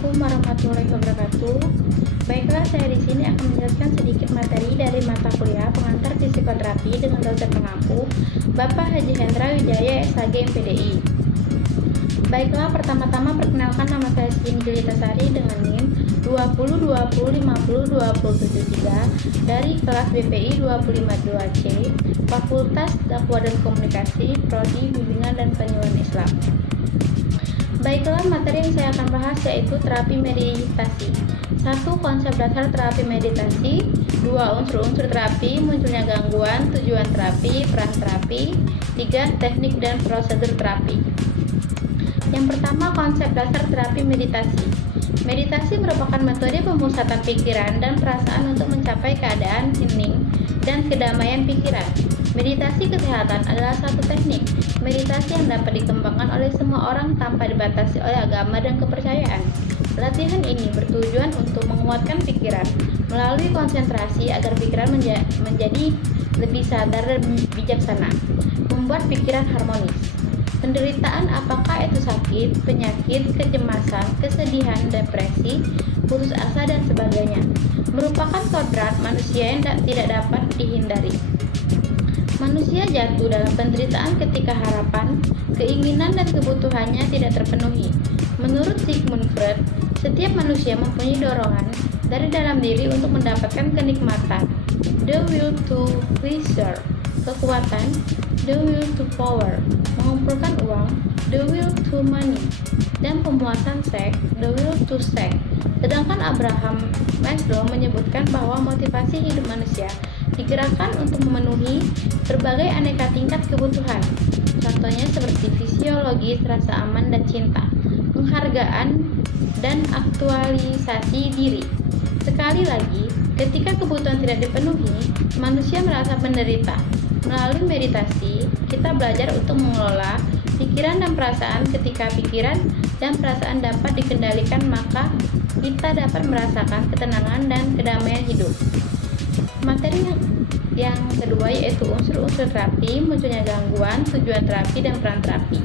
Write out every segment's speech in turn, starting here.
Assalamualaikum warahmatullahi wabarakatuh. Baiklah, saya di sini akan menjelaskan sedikit materi dari mata kuliah pengantar psikoterapi dengan dosen pengampu, Bapak Haji Hendra Wijaya SHG MPDI. Baiklah, pertama-tama perkenalkan, nama saya Siti Jelitasari dengan NIM 2020502073 dari kelas BPI 252C, Fakultas Dakwah dan Komunikasi, Prodi Bimbingan dan Penyuluhan Islam. Baiklah, materi yang saya akan bahas yaitu terapi meditasi. 1. Konsep dasar terapi meditasi. 2. Unsur-unsur terapi, munculnya gangguan, tujuan terapi, peran terapi. 3. Teknik dan prosedur terapi. Yang pertama, konsep dasar terapi meditasi. Meditasi merupakan metode pemusatan pikiran dan perasaan untuk mencapai keadaan hening dan kedamaian pikiran. Meditasi kesehatan adalah satu teknik meditasi yang dapat dikembangkan oleh semua orang tanpa dibatasi oleh agama dan kepercayaan. Latihan ini bertujuan untuk menguatkan pikiran melalui konsentrasi agar pikiran menjadi lebih sadar dan bijaksana, membuat pikiran harmonis. Penderitaan, apakah itu sakit, penyakit, kecemasan, kesedihan, depresi, putus asa, dan sebagainya, merupakan kodrat manusia yang tidak dapat dihindari. Manusia jatuh dalam penderitaan ketika harapan, keinginan, dan kebutuhannya tidak terpenuhi. Menurut Sigmund Freud, setiap manusia mempunyai dorongan dari dalam diri untuk mendapatkan kenikmatan, the will to pleasure, kekuatan, the will to power, mengumpulkan uang, the will to money, dan pemuasan seks, the will to sex. Sedangkan Abraham Maslow menyebutkan bahwa motivasi hidup manusia digerakkan untuk memenuhi berbagai aneka tingkat kebutuhan. Contohnya seperti fisiologis, rasa aman dan cinta, penghargaan, dan aktualisasi diri. Sekali lagi, ketika kebutuhan tidak dipenuhi, manusia merasa menderita. Melalui meditasi, kita belajar untuk mengelola pikiran dan perasaan. Ketika pikiran dan perasaan dapat dikendalikan, maka kita dapat merasakan ketenangan dan kedamaian hidup. Materi yang kedua yaitu unsur-unsur terapi, munculnya gangguan, tujuan terapi, dan peran terapi.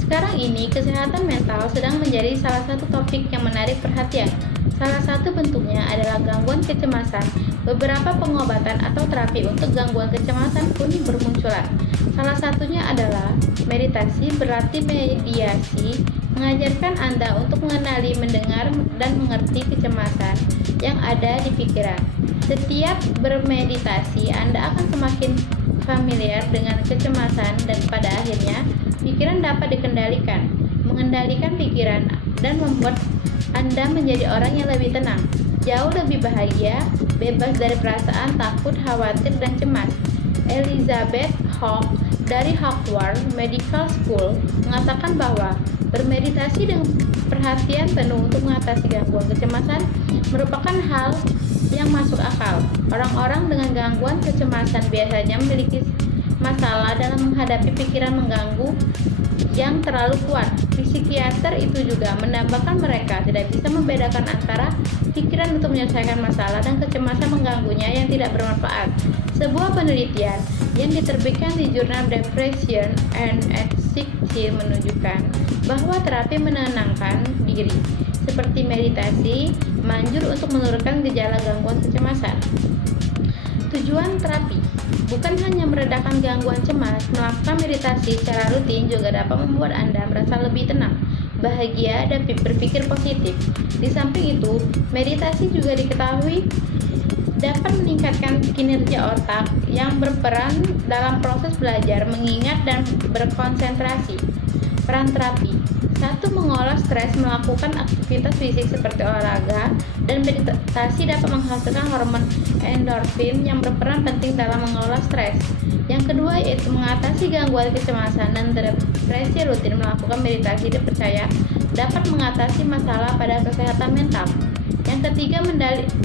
Sekarang ini, kesehatan mental sedang menjadi salah satu topik yang menarik perhatian. Salah satu bentuknya adalah gangguan kecemasan. Beberapa pengobatan atau terapi untuk gangguan kecemasan pun bermunculan. Salah satunya adalah meditasi, berarti mediasi mengajarkan Anda untuk mengenali, mendengar, dan mengerti kecemasan yang ada di pikiran. Setiap bermeditasi, Anda akan semakin familiar dengan kecemasan dan pada akhirnya pikiran dapat dikendalikan. Mengendalikan pikiran dan membuat Anda menjadi orang yang lebih tenang, jauh lebih bahagia, bebas dari perasaan takut, khawatir, dan cemas. Elizabeth Hawke dari Harvard Medical School mengatakan bahwa bermeditasi dengan perhatian penuh untuk mengatasi gangguan kecemasan merupakan hal yang masuk akal. Orang-orang dengan gangguan kecemasan biasanya memiliki masalah dalam menghadapi pikiran mengganggu yang terlalu kuat. Psikiater itu juga menambahkan mereka tidak bisa membedakan antara pikiran untuk menyelesaikan masalah dan kecemasan mengganggunya yang tidak bermanfaat. Sebuah penelitian yang diterbitkan di jurnal Depression and Anxiety menunjukkan bahwa terapi menenangkan diri seperti meditasi manjur untuk menurunkan gejala gangguan kecemasan. Tujuan terapi bukan hanya meredakan gangguan cemas. Melakukan meditasi secara rutin juga dapat membuat Anda merasa lebih tenang, bahagia, dan berpikir positif. Di samping itu, meditasi juga diketahui dapat meningkatkan kinerja otak yang berperan dalam proses belajar, mengingat, dan berkonsentrasi. Peran terapi: 1. Mengolah stres. Melakukan aktivitas fisik seperti olahraga dan meditasi dapat menghasilkan hormon endorfin yang berperan penting dalam mengolah stres. Yang kedua yaitu mengatasi gangguan kecemasan dan depresi. Rutin melakukan meditasi dipercaya dapat mengatasi masalah pada kesehatan mental. Yang ketiga,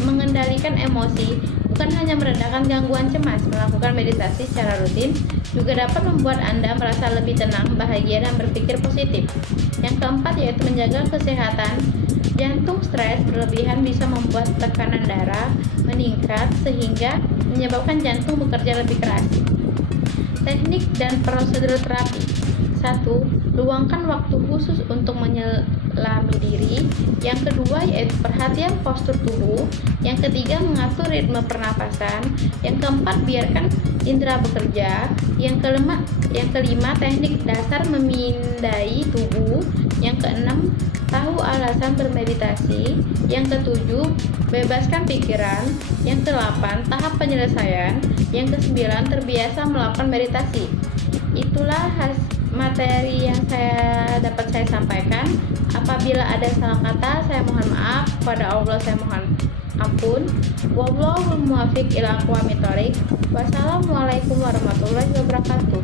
mengendalikan emosi. Bukan hanya meredakan gangguan cemas, melakukan meditasi secara rutin juga dapat membuat Anda merasa lebih tenang, bahagia, dan berpikir positif. Yang keempat yaitu menjaga kesehatan jantung. Stres berlebihan bisa membuat tekanan darah meningkat sehingga menyebabkan jantung bekerja lebih keras. Teknik dan prosedur terapi: 1. Luangkan waktu khusus untuk menyelami diri. Yang kedua yaitu perhatian postur tubuh. Yang ketiga mengatur ritme pernapasan. Yang keempat biarkan indera bekerja. Yang kelima teknik dasar memindai tubuh. Yang keenam tahu alasan bermeditasi. Yang ketujuh bebaskan pikiran. Yang kedelapan tahap penyelesaian. Yang kesembilan terbiasa melakukan meditasi. Itulah materi yang dapat saya sampaikan. Apabila ada salah kata, saya mohon maaf. Kepada Allah saya mohon ampun. Wallahul muwaffiq ila aqwamit thoriq. Wassalamualaikum warahmatullahi wabarakatuh.